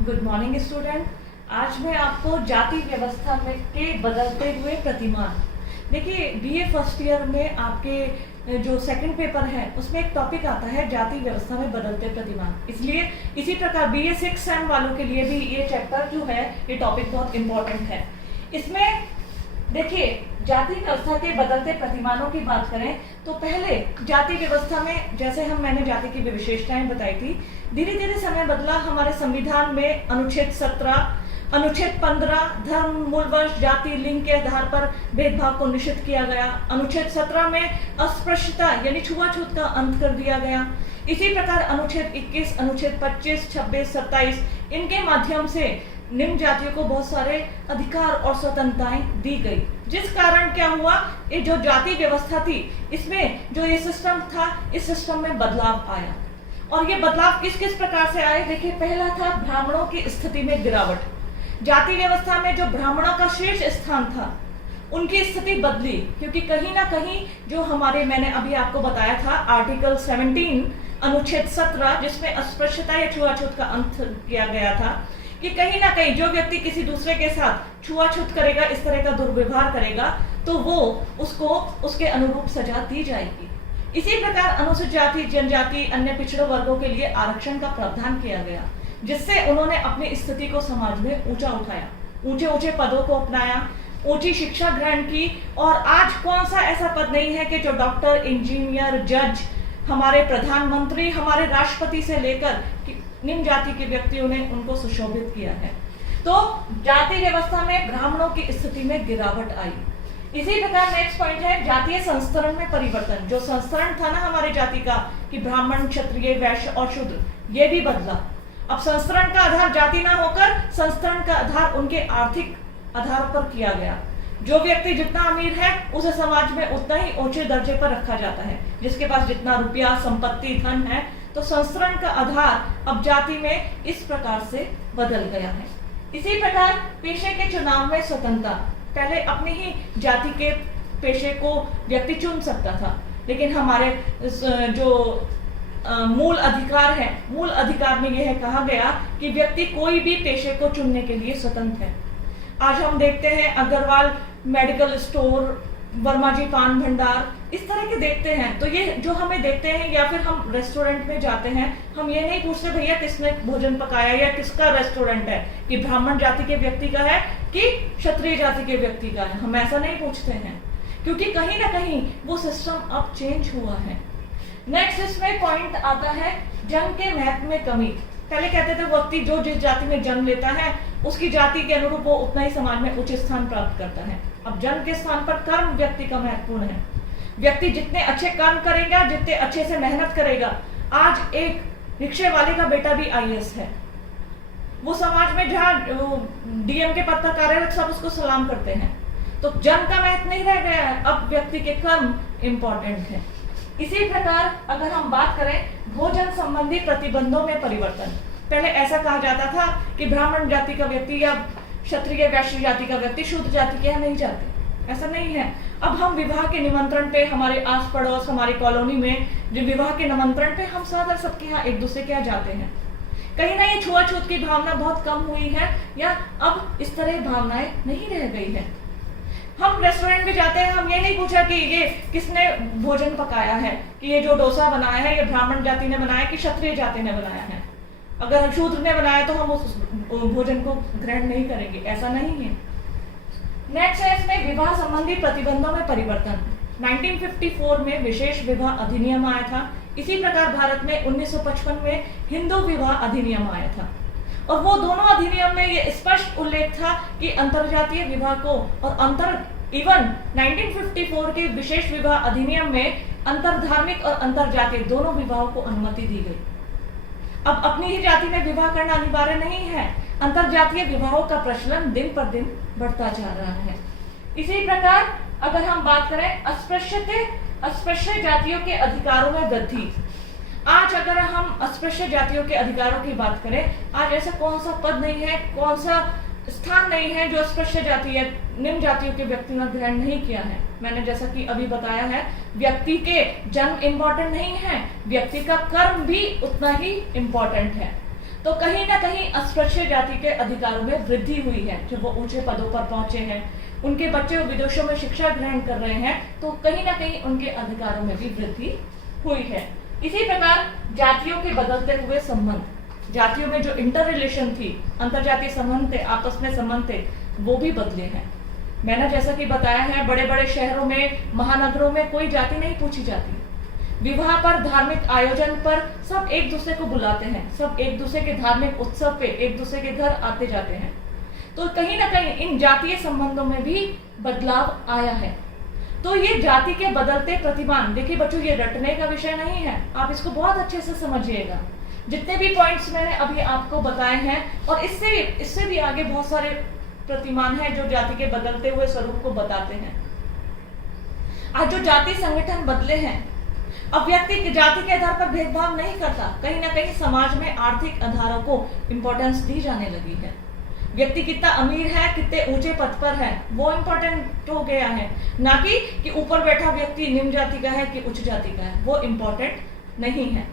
Good morning student. आज मैं आपको जाति व्यवस्था में के बदलते हुए प्रतिमान, देखिए बीए फर्स्ट ईयर में आपके जो सेकंड पेपर है उसमें एक टॉपिक आता है जाति व्यवस्था में बदलते प्रतिमान। इसलिए इसी प्रकार बीए 6 सेम वालों के लिए भी ये चैप्टर जो है ये टॉपिक बहुत इंपॉर्टेंट है। इसमें देखिए जाति व्यवस्था के बदलते प्रतिमानों की बात करें तो पहले जाति व्यवस्था में जैसे मैंने जाति की विशेषताएं बताई थी, धीरे धीरे समय बदला। हमारे संविधान में अनुच्छेद 17, अनुच्छेद 15 धर्म, मूल वर्ष, जाति, लिंग के आधार पर भेदभाव को निषिद्ध किया गया। अनुच्छेद 17 में अस्पृश्यता यानी छुआछूत का अंत कर दिया गया। इसी प्रकार अनुच्छेद 21, अनुच्छेद 25, 26, 27 इनके माध्यम से निम्न जातियों को बहुत सारे अधिकार और स्वतंत्रताएं दी गई, जिस कारण क्या हुआ, ये जो जाति व्यवस्था थी इसमें जो ये सिस्टम था इस सिस्टम में बदलाव आया। और ये बदलाव किस किस प्रकार से आए, देखिए पहला था ब्राह्मणों की स्थिति में गिरावट। जाति व्यवस्था में जो ब्राह्मणों का शीर्ष स्थान था उनकी स्थिति बदली, क्योंकि कहीं ना कहीं जो हमारे मैंने अभी आपको बताया था आर्टिकल 17 अनुच्छेद 17 जिसमें अस्पृश्यता या छुआछूत का अंत किया गया था कि कहीं ना कहीं जो व्यक्ति किसी दूसरे के साथ छुआछूत करेगा, इस तरह का दुर्व्यवहार करेगा तो वो उसको उसके अनुरूप सजा दी जाएगी। इसी प्रकार अनुसूचित जाति, जनजाति, अन्य पिछड़े वर्गों के लिए आरक्षण का प्रावधान किया गया, जिससे उन्होंने अपनी स्थिति को समाज में ऊंचा उठाया, ऊंचे ऊंचे पदों को अपनाया, ऊंची शिक्षा ग्रहण की। और आज कौन सा ऐसा पद नहीं है कि जो डॉक्टर, इंजीनियर, जज, हमारे प्रधानमंत्री, हमारे राष्ट्रपति से लेकर निम्न जाति के व्यक्तियों ने उनको सुशोभित किया है। तो जाति व्यवस्था में ब्राह्मणों की स्थिति में गिरावट आई। इसी प्रकार नेक्स्ट पॉइंट है जातीय संस्तरण में परिवर्तन। जो संस्तरण था ना हमारे जाति का कि ब्राह्मण, क्षत्रिय, वैश्य और शूद्र, ये भी बदला। अब संस्तरण का आधार जाति ना होकर संस्तरण का आधार उनके आर्थिक आधार पर किया गया। जो व्यक्ति जितना अमीर है उसे समाज में उतना ही ऊंचे दर्जे पर रखा जाता है, जिसके पास जितना रुपया, संपत्ति, धन है। तो संस्तरण का आधार अब जाति में इस प्रकार से बदल गया है। इसी प्रकार पेशे के चुनाव में स्वतंत्रता। पहले अपनी ही जाति के पेशे को व्यक्ति चुन सकता था, लेकिन हमारे जो मूल अधिकार है, मूल अधिकार में यह कहा गया कि व्यक्ति कोई भी पेशे को चुनने के लिए स्वतंत्र है। आज हम देखते हैं अग्रवाल मेडिकल स्टोर, वर्मा जी पान भंडार, इस तरह के देखते हैं। तो ये जो हमें देखते हैं, या फिर हम रेस्टोरेंट में जाते हैं, हम ये नहीं पूछते भैया किसने भोजन पकाया या किसका रेस्टोरेंट है, कि ब्राह्मण जाति के व्यक्ति का है कि क्षत्रिय जाति के व्यक्ति का है। हम ऐसा नहीं पूछते हैं, क्योंकि कहीं ना कहीं वो सिस्टम अब चेंज हुआ है। नेक्स्ट इसमें पॉइंट आता है जन्म के महत्व में कमी। पहले कहते थे व्यक्ति जो जिस जाति में जन्म लेता है उसकी जाति के अनुरूप वो उतना ही समाज में उच्च स्थान प्राप्त करता है। अब जन्म के स्थान पर कर्म व्यक्ति का महत्वपूर्ण है। व्यक्ति जितने अच्छे कर्म करेगा, जितने अच्छे से मेहनत करेगा, आज एक रिक्शे वाले का बेटा भी आईएएस है। वो समाज में जहाँ डीएम के पद पर कार्यरत सब उसको सलाम करते हैं। तो जन्म का महत्व नहीं रह गया है, अब व्यक्ति के कर्म इंपॉर्टेंट है। इसी प्रकार अगर हम बात करें भोजन संबंधी प्रतिबंधों में परिवर्तन। पहले ऐसा कहा जाता था कि ब्राह्मण जाति का व्यक्ति या क्षत्रिय, वैश्य जाति का व्यक्ति शुद्ध जाति के यहाँ नहीं जाते, ऐसा नहीं है। अब हम विवाह के निमंत्रण पे, हमारे आस पड़ोस, हमारी कॉलोनी में जो विवाह के निमंत्रण पे हम सादर सबके यहाँ एक दूसरे के यहाँ जाते हैं। कहीं ना ये छुआछूत की भावना बहुत कम हुई है, या अब इस तरह भावनाएं नहीं रह गई है। हम रेस्टोरेंट में जाते हैं, हम ये नहीं पूछा कि ये किसने भोजन पकाया है, कि ये जो डोसा बनाया है ये ब्राह्मण जाति ने बनाया कि क्षत्रिय जाति ने बनाया है। अगर शूद्र ने बनाया तो हम उस भोजन को ग्रहण नहीं करेंगे, ऐसा नहीं है। नेक्स्ट है इसमें विवाह संबंधी प्रतिबंधों में परिवर्तन। 1954 में विशेष विवाह अधिनियम आया था। इसी प्रकार भारत में 1955 में हिंदू विवाह अधिनियम आया था। और वो दोनों अधिनियम में ये स्पष्ट उल्लेख था कि अंतरजातीय विवाह को और इवन 1954 के विशेष विवाह अधिनियम में अंतरधार्मिक और अंतरजातीय दोनों विवाहों को अनुमति दी गई। अब अपनी ही जाति में विवाह करना अनिवार्य नहीं है। अंतरजातीय विवाहों का प्रचलन दिन पर दिन बढ़ता जा रहा है। इसी प्रकार अगर हम बात करें अस्पृश्य जातियों के अधिकारों में वृद्धि। आज अगर हम अस्पृश्य जातियों के अधिकारों की बात करें, आज ऐसा कौन सा पद नहीं है, कौन सा स्थान नहीं है जो अस्पृश्य जाति या निम्न जातियों के व्यक्तियों ने ग्रहण नहीं किया है। मैंने जैसा कि अभी बताया है, व्यक्ति के जन्म इम्पोर्टेंट नहीं है, व्यक्ति का कर्म भी उतना ही इम्पोर्टेंट है। तो कहीं ना कहीं अस्पृश्य जाति के अधिकारों में वृद्धि हुई है। जब वो ऊंचे पदों पर पहुंचे हैं, उनके बच्चे विदेशों में शिक्षा ग्रहण कर रहे हैं, तो कहीं ना कहीं उनके अधिकारों में भी वृद्धि हुई है। इसी प्रकार जातियों के बदलते हुए संबंध, जातियों में जो इंटर रिलेशन थी, अंतरजातीय संबंध थे, आपस में संबंध थे, वो भी बदले हैं। मैंने जैसा कि बताया है, बड़े बड़े शहरों में, महानगरों में कोई जाति नहीं पूछी जाती। विवाह पर, धार्मिक आयोजन पर सब एक दूसरे को बुलाते हैं, सब एक दूसरे के धार्मिक उत्सव पे एक दूसरे के घर आते जाते हैं। तो कहीं ना कहीं इन जातीय संबंधों में भी बदलाव आया है। तो ये जाति के बदलते प्रतिमान, देखिए बच्चों, ये रटने का विषय नहीं है, आप इसको बहुत अच्छे से समझिएगा। जितने भी पॉइंट्स मैंने अभी आपको बताए हैं, और इससे भी आगे बहुत सारे प्रतिमान हैं जो जाति के बदलते हुए स्वरूप को बताते हैं। आज जो जाति संगठन बदले हैं, अब व्यक्ति जाति के आधार पर भेदभाव नहीं करता, कहीं ना कहीं समाज में आर्थिक आधारों को इंपॉर्टेंस दी जाने लगी है। व्यक्ति कितना अमीर है, कितने ऊंचे पद पर है, वो इंपॉर्टेंट हो गया है, ना कि ऊपर बैठा व्यक्ति निम्न जाति का है कि उच्च जाति का है, वो इंपॉर्टेंट नहीं है।